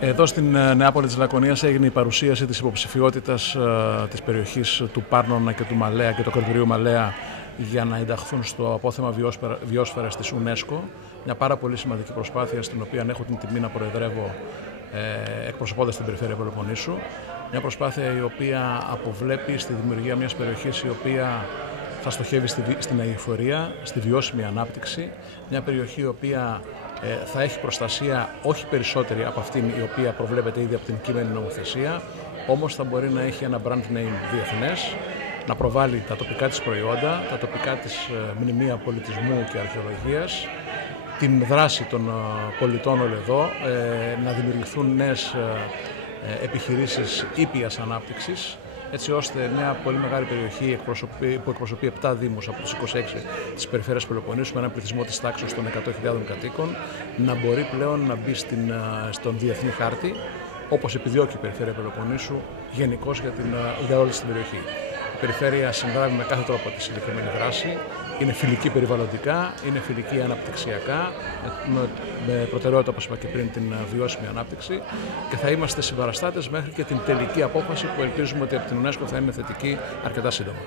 Εδώ στην Νεάπολη της Λακωνίας έγινε η παρουσίαση της υποψηφιότητας της περιοχής του Πάρνονα και του Μαλέα και του ακροτηρίου Μαλέα για να ενταχθούν στο απόθεμα βιόσφαιρας της UNESCO. Μια πάρα πολύ σημαντική προσπάθεια στην οποία έχω την τιμή να προεδρεύω εκπροσωπώντας την περιφέρεια Πελοποννήσου. Μια προσπάθεια η οποία αποβλέπει στη δημιουργία μιας περιοχής η οποία θα στοχεύει στην αειφορία, στη βιώσιμη ανάπτυξη. Μια περιοχή η οποία θα έχει προστασία όχι περισσότερη από αυτήν η οποία προβλέπεται ήδη από την κείμενη νομοθεσία, όμως θα μπορεί να έχει ένα brand name διεθνές, να προβάλλει τα τοπικά της προϊόντα, τα τοπικά της μνημεία πολιτισμού και αρχαιολογίας, την δράση των πολιτών όλο εδώ, να δημιουργηθούν νέες επιχειρήσεις ήπιας ανάπτυξης, έτσι ώστε μια πολύ μεγάλη περιοχή που εκπροσωπεί 7 δήμους από τους 26 της περιφέρειας Πελοποννήσου με έναν πληθυσμό της τάξης των 100.000 κατοίκων να μπορεί πλέον να μπει στον διεθνή χάρτη, όπως επιδιώκει η περιφέρεια Πελοποννήσου γενικώς για όλη την περιοχή. Η περιφέρεια συνδράμει με κάθε τρόπο τη συγκεκριμένη δράση. Είναι φιλική περιβαλλοντικά, είναι φιλική αναπτυξιακά, με προτεραιότητα, όπως είπα και πριν, την βιώσιμη ανάπτυξη και θα είμαστε συμπαραστάτες μέχρι και την τελική απόφαση που ελπίζουμε ότι από την UNESCO θα είναι θετική αρκετά σύντομα.